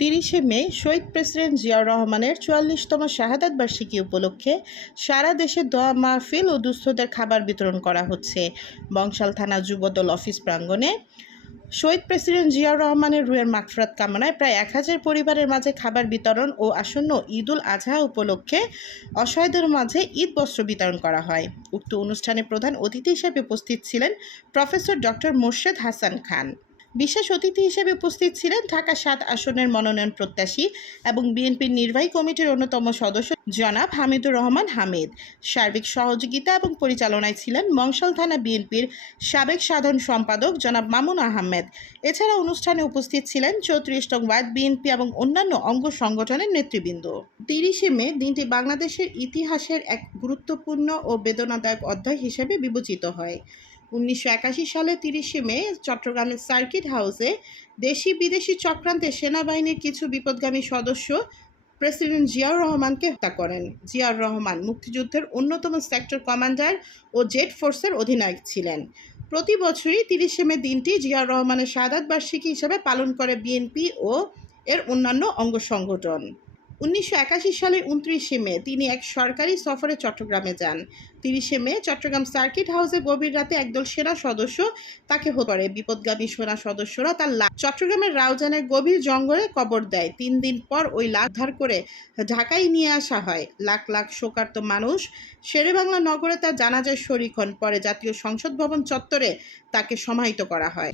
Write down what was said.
তিরিশে মে শহীদ প্রেসিডেন্ট জিয়াউর রহমানের চুয়াল্লিশতম শাহাদাত বার্ষিকী উপলক্ষে সারা দেশে দোয়া মাহফিল ও দুস্থদের খাবার বিতরণ করা হচ্ছে। বংশাল থানা যুবদল অফিস প্রাঙ্গণে শহীদ প্রেসিডেন্ট জিয়াউর রহমানের রুয়ের মাগফরাত কামনায় প্রায় এক হাজার পরিবারের মাঝে খাবার বিতরণ ও আসন্ন ঈদুল আজহা উপলক্ষে অসহায়দের মাঝে ঈদ বস্ত্র বিতরণ করা হয়। উক্ত অনুষ্ঠানে প্রধান অতিথি হিসেবে উপস্থিত ছিলেন প্রফেসর ডক্টর মোর্শেদ হাসান খান। বিশেষ অতিথি হিসেবে উপস্থিত ছিলেন ঢাকা সাত আসনের মনোনয়ন প্রত্যাশী এবং বিএনপির নির্বাহী কমিটির অন্যতম সদস্য জনাব হামিদুর রহমান হামিদ। সার্বিক সহযোগিতা এবং পরিচালনায় ছিলেন মংশাল থানা বিএনপির সাবেক সাধারণ সম্পাদক জনাব মামুন আহমেদ। এছাড়া অনুষ্ঠানে উপস্থিত ছিলেন চৌত্রিশ টং ওয়ার্ড বিএনপি এবং অন্যান্য অঙ্গ সংগঠনের নেতৃবৃন্দ। তিরিশে মে দিনটি বাংলাদেশের ইতিহাসের এক গুরুত্বপূর্ণ ও বেদনাদায়ক অধ্যায় হিসেবে বিবেচিত হয়। উনিশশো একাশি সালে তিরিশে মে চট্টগ্রামের সার্কিট হাউসে দেশি বিদেশি চক্রান্তে সেনাবাহিনীর কিছু বিপদগামী সদস্য প্রেসিডেন্ট জিয়াউর রহমানকে হত্যা করেন। জিয়াউর রহমান মুক্তিযুদ্ধের অন্যতম সেক্টর কমান্ডার ও জেট ফোর্সের অধিনায়ক ছিলেন। প্রতি বছরই তিরিশে মে দিনটি জিয়াউর রহমানের শাহাদাত বার্ষিকী হিসেবে পালন করে বিএনপি ও এর অন্যান্য অঙ্গ সংগঠন। উনিশশো একাশি সালের উনত্রিশে মে তিনি এক সরকারি সফরে চট্টগ্রামে যান। তিরিশে মে চট্টগ্রাম সার্কিট হাউসে গভীর রাতে একদল সেনা সদস্য তাকে করে। বিপদগামী সেনা সদস্যরা তার লাশ চট্টগ্রামের রাউজানের গভীর জঙ্গলে কবর দেয়। তিন দিন পর ওই লাশ উদ্ধার করে ঢাকায় নিয়ে আসা হয়। লাখ লাখ শোকার্ত মানুষ শেরেবাংলা নগরে তার জানাজায় শরিক হন। পরে জাতীয় সংসদ ভবন চত্বরে তাকে সমাহিত করা হয়।